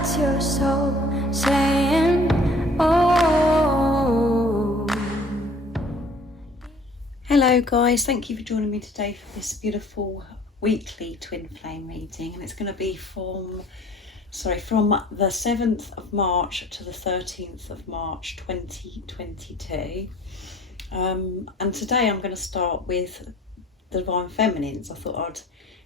That's your soul saying, oh. Hello guys, thank you for joining me today for this beautiful weekly twin flame reading, and it's going to be from the 7th of March to the 13th of March 2022. And today I'm going to start with the Divine Feminines. I thought I'd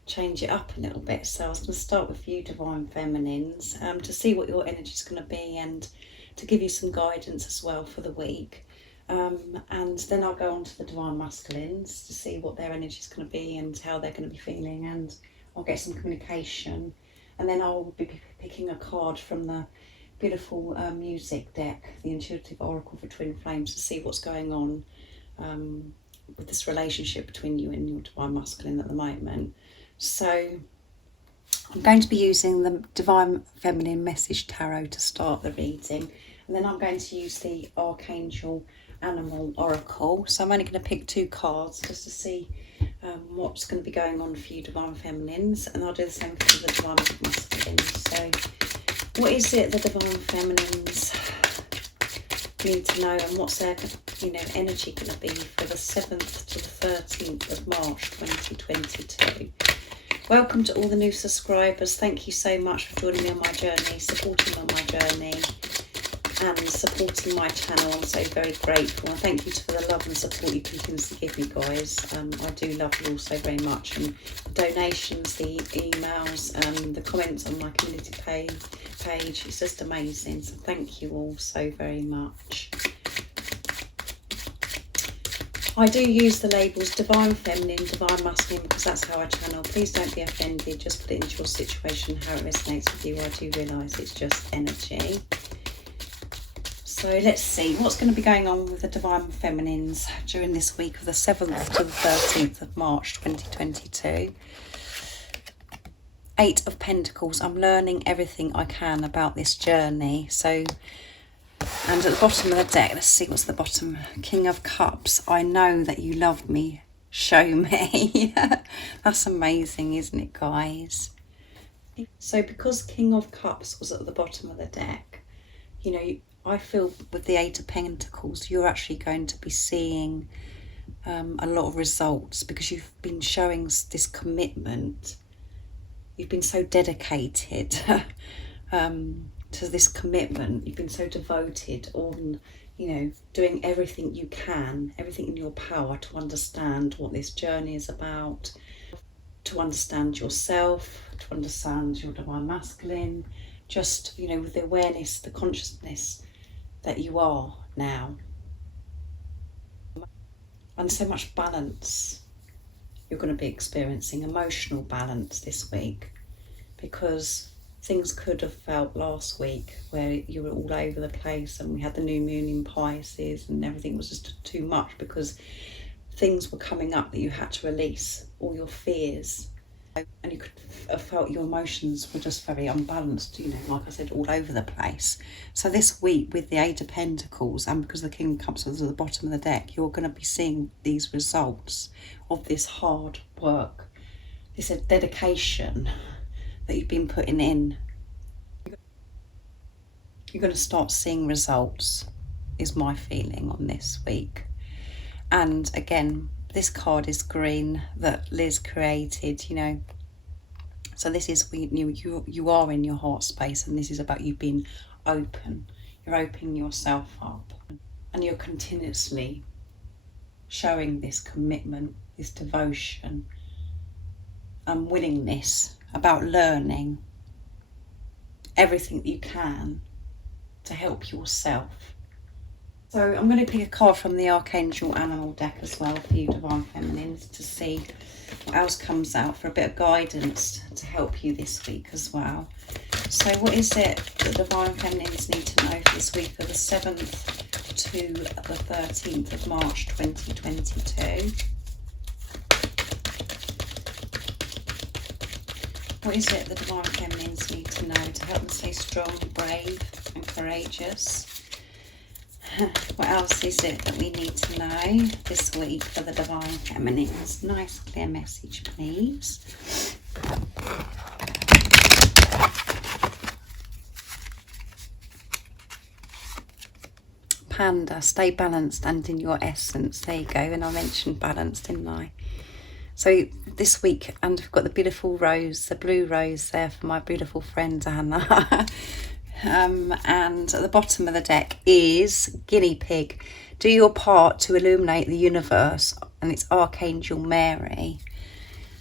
change it up a little bit, so I was going to start with you Divine Feminines, to see what your energy is going to be and to give you some guidance as well for the week. And then I'll go on to the Divine Masculines to see what their energy is going to be and how they're going to be feeling, and I'll get some communication, and then I'll be picking a card from the beautiful music deck, the Intuitive Oracle for Twin Flames, to see what's going on with this relationship between you and your Divine Masculine at the moment. So I'm going to be using the Divine Feminine Message Tarot to start the reading, and then I'm going to use the Archangel Animal Oracle. So I'm only going to pick 2 cards just to see what's going to be going on for you Divine Feminines, and I'll do the same for the Divine Masculines. So what is it the Divine Feminines need to know, and what's their energy going to be for the 7th to the 13th of March 2022? Welcome to all the new subscribers. Thank you so much for joining me on my journey, supporting me on my journey and supporting my channel. I'm so very grateful, and thank you for the love and support you continuously give me, guys. I do love you all so very much, and the donations, the emails, the comments on my community page, it's just amazing. So thank you all so very much. I do use the labels Divine Feminine, Divine Masculine, because that's how I channel. Please don't be offended, just put it into your situation, how it resonates with you. I do realise it's just energy. So let's see what's going to be going on with the Divine Feminines during this week of the 7th to the 13th of March 2022. 8 of Pentacles. I'm learning everything I can about this journey. So, and at the bottom of the deck, let's see what's at the bottom. King of Cups. I know that you love me. Show me. That's amazing, isn't it, guys? So because King of Cups was at the bottom of the deck, I feel with the 8 of Pentacles, you're actually going to be seeing a lot of results, because you've been showing this commitment. You've been so dedicated to this commitment. You've been so devoted on, doing everything you can, everything in your power to understand what this journey is about, to understand yourself, to understand your Divine Masculine, just, with the awareness, the consciousness that you are now. And so much balance you're going to be experiencing, emotional balance this week, because things could have felt last week where you were all over the place, and we had the new moon in Pisces and everything was just too much, because things were coming up that you had to release, all your fears, and you could have felt your emotions were just very unbalanced, like I said, all over the place. So this week with the 8 of Pentacles, and because the King of Cups is at the bottom of the deck, you're going to be seeing these results of this hard work, this dedication that you've been putting in. You're going to start seeing results, is my feeling on this week. And again, this card is green that Liz created, So this is you are in your heart space, and this is about you being open. You're opening yourself up, and you're continuously showing this commitment, this devotion and willingness about learning everything that you can to help yourself. So I'm going to pick a card from the Archangel Animal deck as well for you Divine Feminines, to see what else comes out for a bit of guidance to help you this week as well. So what is it that Divine Feminines need to know for this week for the 7th to the 13th of March 2022? What is it the Divine Feminines need to know to help them stay strong, brave and courageous? What else is it that we need to know this week for the Divine Feminines? Nice clear message, please. Panda, stay balanced and in your essence. There you go. And I mentioned balance, didn't I? So this week, and I've got the beautiful rose, the blue rose there for my beautiful friend Anna. And at the bottom of the deck is Guinea Pig. Do your part to illuminate the universe, and it's Archangel Mary.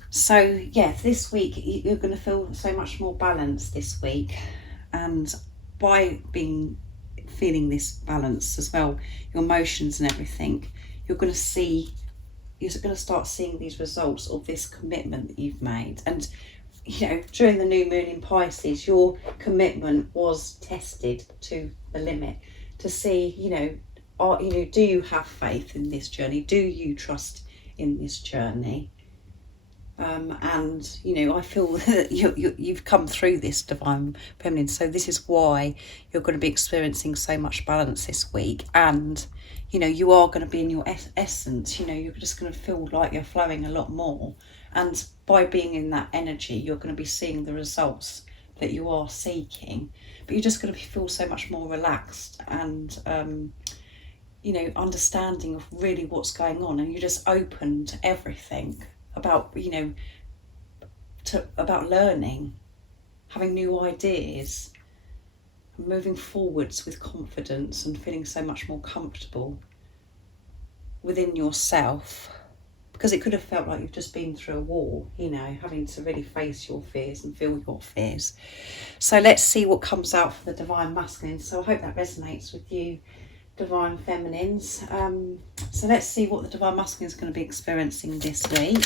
So yeah, this week you're going to feel so much more balanced this week, and by feeling this balance as well, your emotions and everything, you're going to start seeing these results of this commitment that you've made. And you know, during the new moon in Pisces, your commitment was tested to the limit to see, do you have faith in this journey? Do you trust in this journey? And I feel that you've come through this divine feminine, so this is why you're going to be experiencing so much balance this week. And you are going to be in your essence. You're just going to feel like you're flowing a lot more, and by being in that energy, you're going to be seeing the results that you are seeking. But you're just going to feel so much more relaxed and understanding of really what's going on, and you're just open to everything about about learning, having new ideas, and moving forwards with confidence and feeling so much more comfortable within yourself, because it could have felt like you've just been through a war, having to really face your fears and feel your fears. So let's see what comes out for the divine masculine. So I hope that resonates with you, divine feminines. So let's see what the divine masculine is going to be experiencing this week.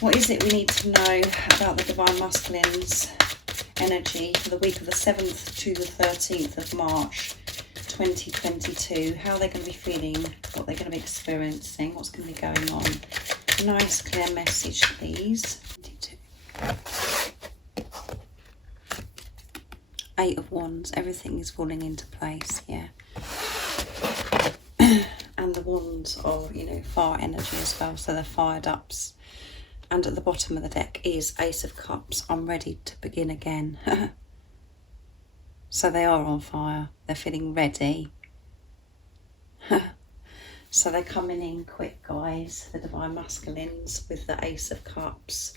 What is it we need to know about the divine masculine's energy for the week of the 7th to the 13th of March 2022? How they're going to be feeling, what they're going to be experiencing, what's going to be going on. Nice clear message, please. 8 of Wands, everything is falling into place, yeah. And the wands are, fire energy as well, so they're fired ups. And at the bottom of the deck is Ace of Cups. I'm ready to begin again. So they are on fire. They're feeling ready. So they're coming in quick, guys, the divine masculines with the Ace of Cups.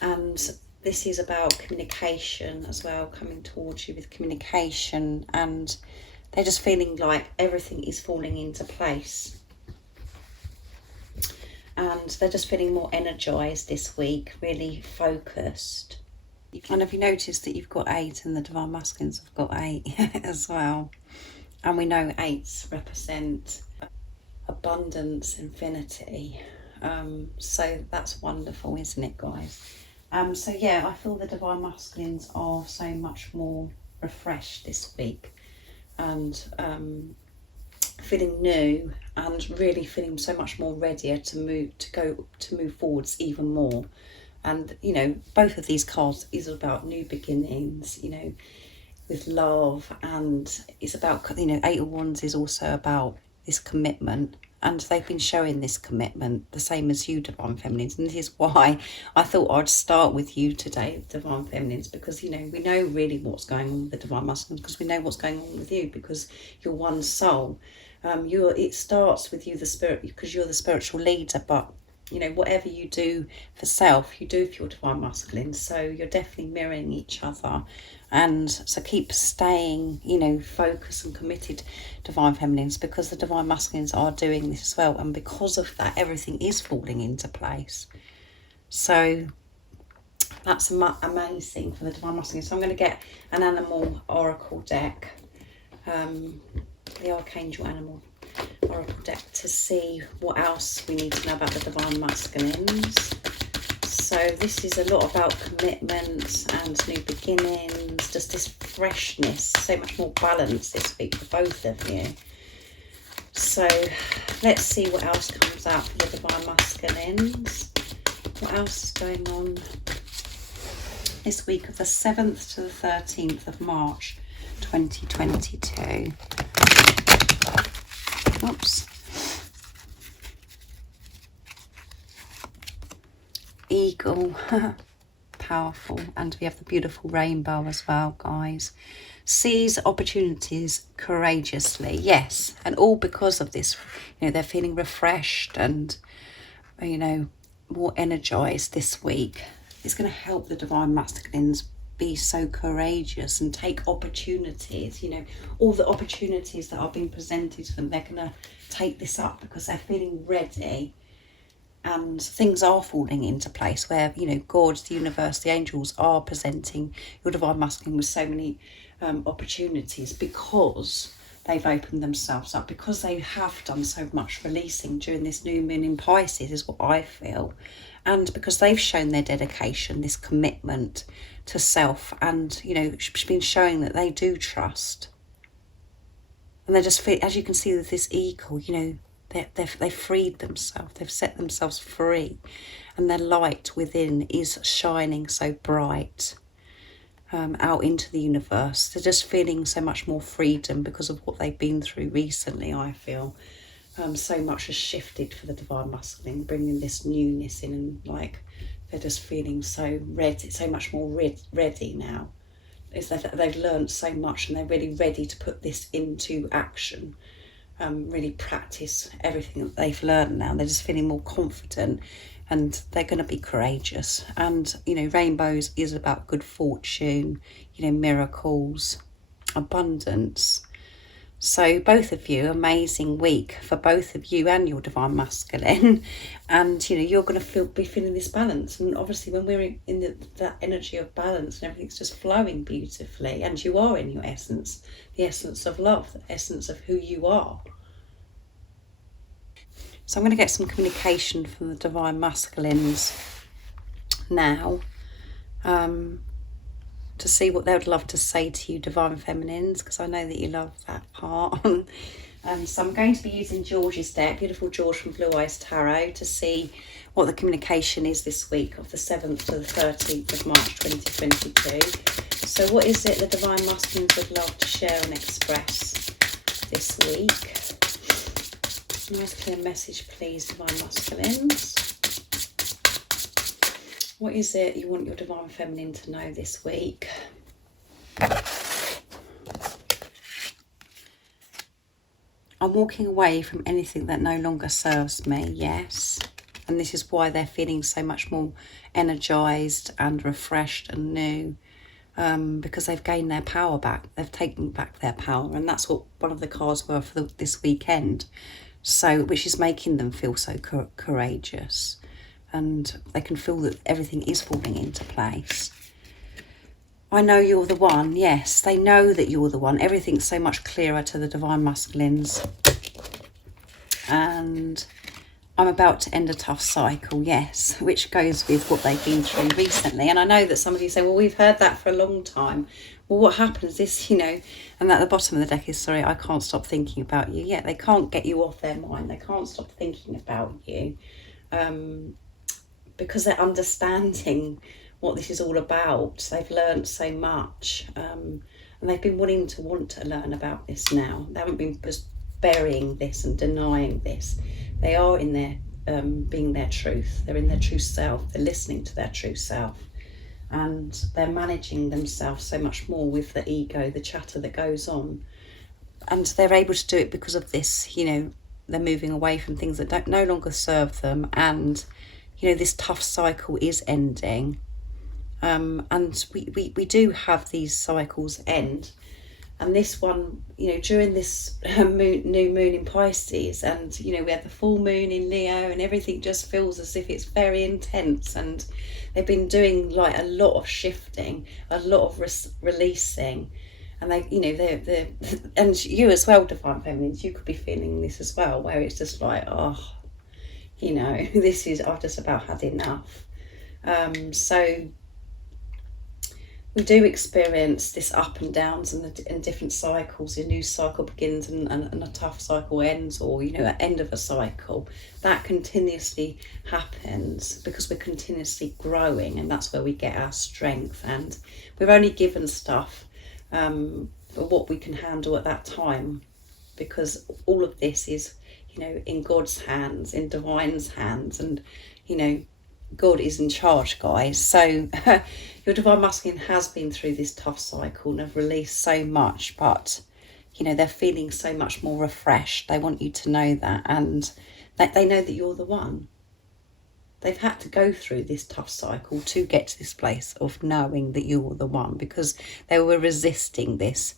And this is about communication as well, coming towards you with communication. And they're just feeling like everything is falling into place. And they're just feeling more energized this week, really focused. And have you noticed that you've got 8 and the divine masculines have got 8 as well? And we know 8s represent abundance, infinity. So that's wonderful, isn't it, guys? So yeah, I feel the divine masculines are so much more refreshed this week, and feeling new, and really feeling so much more readier to move forwards even more. And both of these cards is about new beginnings, with love, and it's about 8 of Wands is also about this commitment, and they've been showing this commitment the same as you, divine feminines. And this is why I thought I'd start with you today, divine feminines, because we know really what's going on with the divine masculines, because we know what's going on with you, because you're one soul. It starts with you, the spirit, because you're the spiritual leader, but whatever you do for self, you do for your divine masculine. So you're definitely mirroring each other. And so keep staying, focused and committed, divine feminines, because the divine masculines are doing this as well. And because of that, everything is falling into place. So that's amazing for the divine masculine. So I'm going to get an animal oracle deck, the Archangel Animal Oracle deck, to see what else we need to know about the divine masculines. So this is a lot about commitments and new beginnings, just this freshness, so much more balance this week for both of you. So let's see what else comes out for the divine masculines. What else is going on this week of the 7th to the 13th of March 2022. Oops. Eagle, powerful. And we have the beautiful rainbow as well, guys. Seize opportunities courageously, yes, and all because of this. You know, they're feeling refreshed and, you know, more energized this week. It's going to help the divine masculines be so courageous and take opportunities. You know, all the opportunities that are being presented to them, they're going to take this up because they're feeling ready. And things are falling into place where, you know, God, the universe, the angels are presenting your divine masculine with so many opportunities because they've opened themselves up, because they have done so much releasing during this new moon in Pisces, is what I feel. And because they've shown their dedication, this commitment to self, and, you know, been showing that they do trust. And they just feel, as you can see with this eagle, you know, they've freed themselves, they've set themselves free, and their light within is shining so bright out into the universe. They're just feeling so much more freedom because of what they've been through recently, I feel. So much has shifted for the divine masculine, bringing this newness in, and like they're just feeling so ready, so much more ready now. They've learned so much and they're really ready to put this into action. Really practice everything that they've learned now. They're just feeling more confident and they're going to be courageous. And, you know, rainbows is about good fortune, you know, miracles, abundance. So both of you, amazing week for both of you and your divine masculine. And, you know, you're going to be feeling this balance. And obviously when we're in that energy of balance and everything's just flowing beautifully, and you are in your essence, the essence of love, the essence of who you are. So I'm going to get some communication from the divine masculines now, to see what they would love to say to you, divine feminines, because I know that you love that part. So I'm going to be using George's deck, beautiful George from Blue Eyes Tarot, to see what the communication is this week of the 7th to the 13th of March 2022. So what is it the divine masculines would love to share and express this week? Nice clear message, please, divine masculines. What is it you want your divine feminine to know this week? I'm walking away from anything that no longer serves me, yes. And this is why they're feeling so much more energized and refreshed and new, because they've gained their power back. They've taken back their power, and that's what one of the cards were for this weekend. So, which is making them feel so courageous, and they can feel that everything is falling into place. I know you're the one. Yes, they know that you're the one. Everything's so much clearer to the divine masculines. And I'm about to end a tough cycle, yes, which goes with what they've been through recently. And I know that some of you say, well, we've heard that for a long time. Well, what happens is, you know, and at the bottom of the deck is, sorry, I can't stop thinking about you. Yeah, they can't get you off their mind. They can't stop thinking about you, because they're understanding what this is all about. They've learned so much, and they've been want to learn about this now. They haven't been just burying this and denying this. They are in their being their truth. They're in their true self. They're listening to their true self, and they're managing themselves so much more with the ego, the chatter that goes on, and they're able to do it because of this. You know, they're moving away from things that no longer serve them, and, you know, this tough cycle is ending. And we do have these cycles end, and this one, you know, during this new moon in Pisces, and, you know, we had the full moon in Leo, and everything just feels as if it's very intense, and they've been doing like a lot of shifting, a lot of releasing, and they, you know, they're and you as well, divine feminines, you could be feeling this as well, where it's just like, oh, you know, I've just about had enough. So we do experience this up and downs and different cycles. A new cycle begins and a tough cycle ends, or, you know, at end of a cycle. That continuously happens because we're continuously growing, and that's where we get our strength. And we're only given stuff for what we can handle at that time, because all of this is, you know, in God's hands, in divine's hands, and, you know, God is in charge, guys. So your divine masculine has been through this tough cycle and have released so much, but you know, they're feeling so much more refreshed. They want you to know that, and that they know that you're the one. They've had to go through this tough cycle to get to this place of knowing that you're the one, because they were resisting this.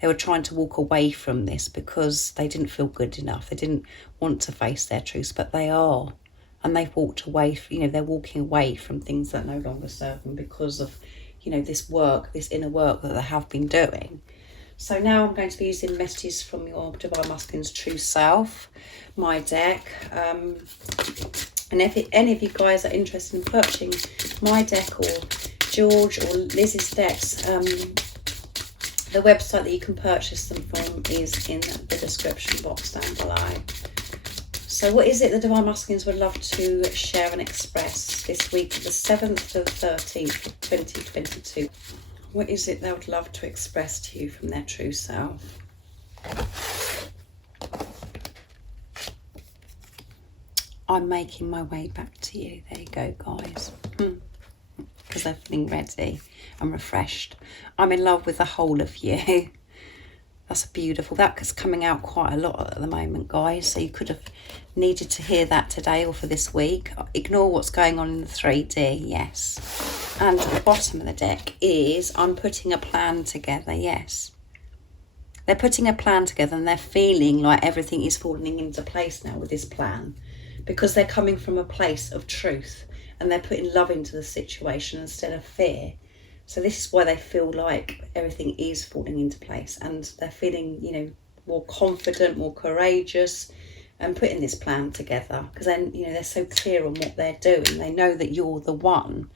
They were trying to walk away from this because they didn't feel good enough. They didn't want to face their truths, but they are. And they've walked away, you know, they're walking away from things that no longer serve them because of, you know, this work, this inner work that they have been doing. So now I'm going to be using messages from your Divine Masculine's True Self, my deck. And if any of you guys are interested in purchasing my deck or George or Liz's decks, the website that you can purchase them from is in the description box down below. So what is it the Divine Masculines would love to share and express this week, the 7th to the 13th of 2022? What is it they would love to express to you from their true self? I'm making my way back to you. There you go, guys. Because they're feeling ready and refreshed. I'm in love with the whole of you. That's beautiful. That's coming out quite a lot at the moment, guys. So you could have needed to hear that today or for this week. Ignore what's going on in the 3D, yes. And at the bottom of the deck is, I'm putting a plan together, yes. They're putting a plan together and they're feeling like everything is falling into place now with this plan, because they're coming from a place of truth and they're putting love into the situation instead of fear. So this is why they feel like everything is falling into place, and they're feeling, you know, more confident, more courageous, and putting this plan together, because then, you know, they're so clear on what they're doing. They know that you're the one,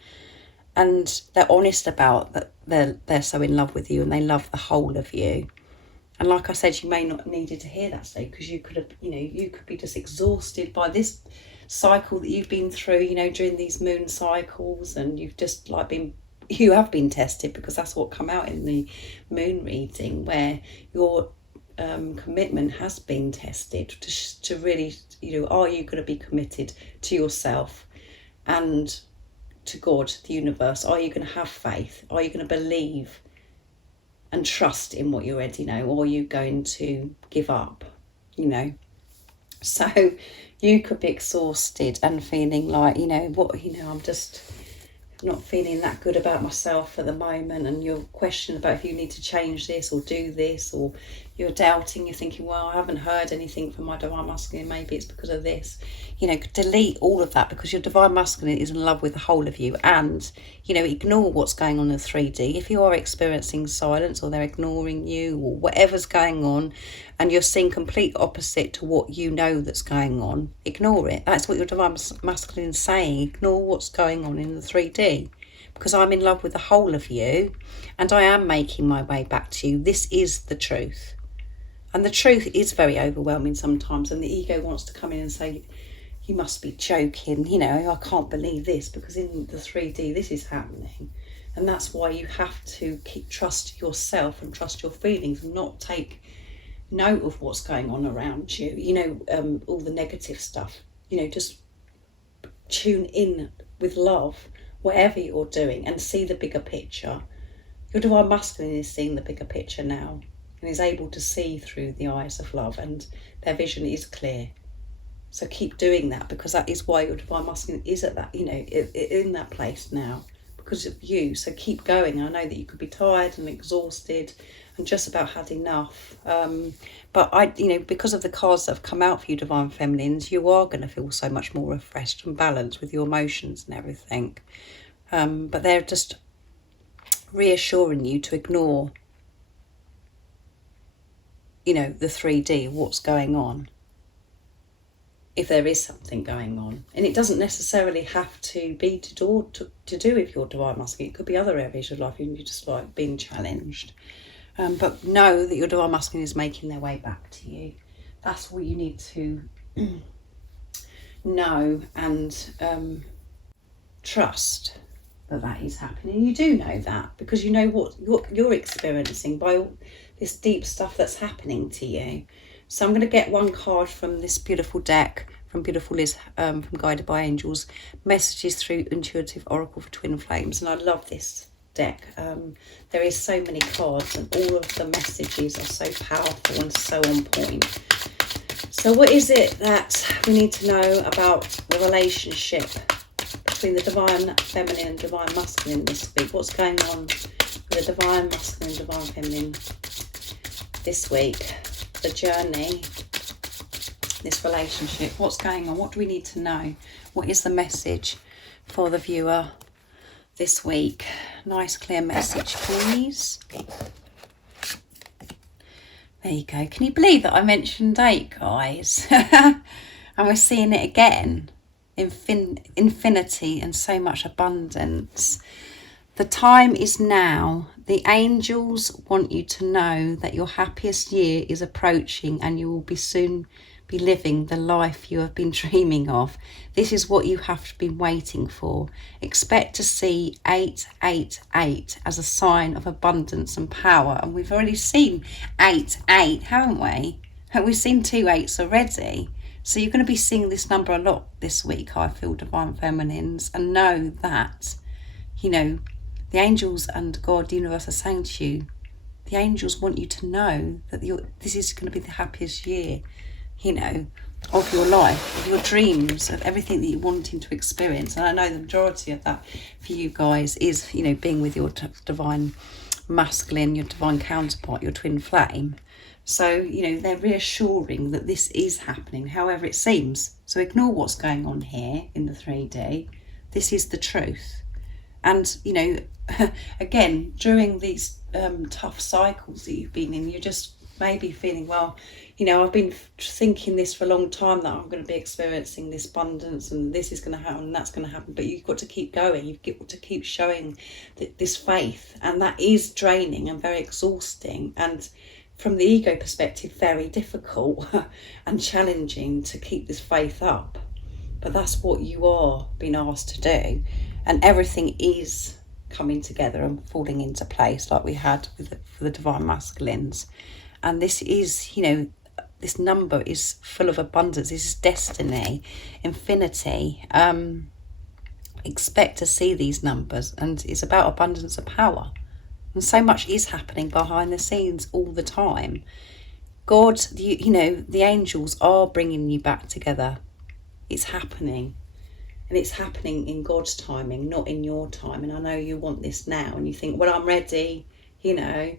and they're honest about that. They're so in love with you and they love the whole of you. And like I said, you may not have needed to hear that today, because you could have, you know, you could be just exhausted by this cycle that you've been through, you know, during these moon cycles, and you've just like you have been tested, because that's what come out in the moon reading, where your commitment has been tested to really, you know, are you going to be committed to yourself and to God, the universe? Are you going to have faith? Are you going to believe and trust in what you already know, or are you going to give up, you know? So you could be exhausted and feeling like, you know, I'm just not feeling that good about myself at the moment, and you're questioning about if you need to change this or do this, or you're doubting, you're thinking, well, I haven't heard anything from my Divine Masculine, maybe it's because of this. You know, delete all of that, because your Divine Masculine is in love with the whole of you. And, you know, ignore what's going on in 3D. If you are experiencing silence, or they're ignoring you, or whatever's going on, and you're seeing complete opposite to what you know that's going on, ignore it. That's what your Divine Masculine is saying. Ignore what's going on in the 3D, because I'm in love with the whole of you, and I am making my way back to you. This is the truth. And the truth is very overwhelming sometimes, and the ego wants to come in and say, you must be joking, you know, I can't believe this, because in the 3D this is happening. And that's why you have to trust yourself and trust your feelings, and not take note of what's going on around you, you know, all the negative stuff. You know, just tune in with love, whatever you're doing, and see the bigger picture. Your Divine Masculine is seeing the bigger picture now, and is able to see through the eyes of love, and their vision is clear. So keep doing that, because that is why your Divine Masculine is at that, you know, in that place now, because of you. So keep going. I know that you could be tired and exhausted and just about had enough. But you know, because of the cards that have come out for you, Divine Feminines, you are going to feel so much more refreshed and balanced with your emotions and everything. But they're just reassuring you to ignore, you know, the 3D, what's going on, if there is something going on. And it doesn't necessarily have to be to do with your Divine Masculine. It could be other areas of life, and you're just like being challenged. But know that your Divine Masculine is making their way back to you. That's what you need to know, and trust that is happening. You do know that, because you know what you're experiencing by all this deep stuff that's happening to you. So I'm going to get one card from this beautiful deck from beautiful Liz from Guided by Angels, messages through Intuitive Oracle for Twin Flames. And I love this deck. There is so many cards and all of the messages are so powerful and so on point. So what is it that we need to know about the relationship between the divine feminine and divine masculine this week? What's going on with the divine masculine and divine feminine this week? The journey, this relationship, what's going on? What do we need to know? What is the message for the viewer this week? Nice clear message, please. There you go. Can you believe that I mentioned 8, guys? And we're seeing it again. Infinity and so much abundance. The time is now. The angels want you to know that your happiest year is approaching and you will be soon be living the life you have been dreaming of. This is what you have been waiting for. Expect to see 888 as a sign of abundance and power. And we've already seen 88, haven't we? We've seen 2 8s already. So you're going to be seeing this number a lot this week, I feel, divine feminines. And know that, you know, the angels and God, the universe are saying to you, the angels want you to know that this is going to be the happiest year, you know, of your life, of your dreams, of everything that you're wanting to experience. And I know the majority of that for you guys is, you know, being with your divine masculine, your divine counterpart, your twin flame. So, you know, they're reassuring that this is happening, however it seems. So ignore what's going on here in the 3D. This is the truth. And, you know, again, during these tough cycles that you've been in, you're just maybe feeling, well, you know, I've been thinking this for a long time that I'm going to be experiencing this abundance and this is going to happen and that's going to happen. But you've got to keep going. You've got to keep showing this faith. And that is draining and very exhausting. And from the ego perspective, very difficult and challenging to keep this faith up. But that's what you are being asked to do. And everything is coming together and falling into place like we had for the divine masculines. And this is, you know, this number is full of abundance. This is destiny, infinity. Expect to see these numbers, and it's about abundance of power. And so much is happening behind the scenes all the time. God, you know, the angels are bringing you back together. It's happening. And it's happening in God's timing, not in your time. And I know you want this now, and you think, well, I'm ready. You know,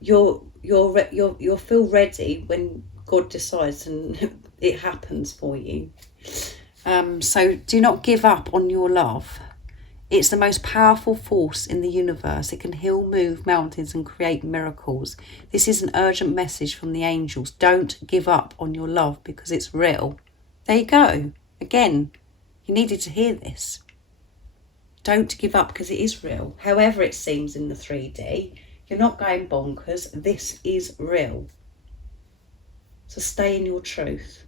you'll feel ready when God decides, and it happens for you. So do not give up on your love. It's the most powerful force in the universe. It can heal, move mountains and create miracles. This is an urgent message from the angels. Don't give up on your love because it's real. There you go. Again, you needed to hear this. Don't give up because it is real. However it seems in the 3D, you're not going bonkers. This is real. So stay in your truth.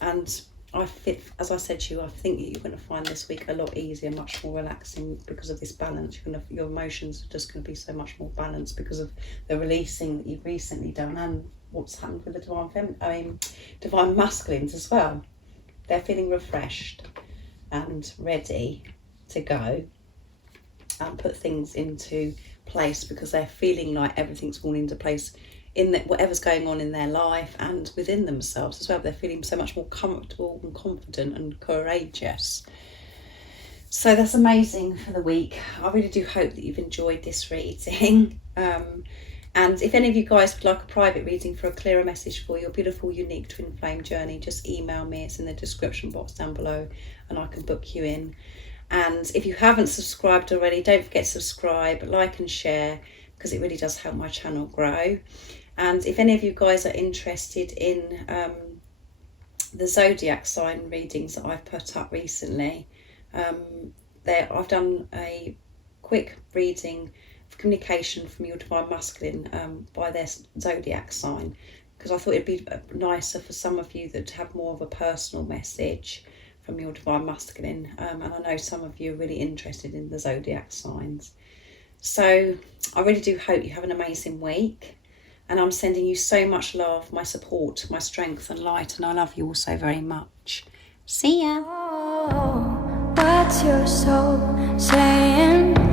And as I said to you, I think you're going to find this week a lot easier, much more relaxing because of this balance. Your emotions are just going to be so much more balanced because of the releasing that you've recently done and what's happened with the divine masculines as well. They're feeling refreshed and ready to go and put things into place because they're feeling like everything's falling into place in whatever's going on in their life and within themselves as well. They're feeling so much more comfortable and confident and courageous. So that's amazing for the week. I really do hope that you've enjoyed this reading. And if any of you guys would like a private reading for a clearer message for your beautiful, unique twin flame journey, just email me. It's in the description box down below and I can book you in. And if you haven't subscribed already, don't forget to subscribe, like and share, because it really does help my channel grow. And if any of you guys are interested in the zodiac sign readings that I've put up recently, I've done a quick reading of communication from your divine masculine by their zodiac sign, because I thought it'd be nicer for some of you that to have more of a personal message from your divine masculine, and I know some of you are really interested in the zodiac signs. So I really do hope you have an amazing week. And I'm sending you so much love, my support, my strength and light, and I love you all so very much. See ya. Oh, what's your soul saying?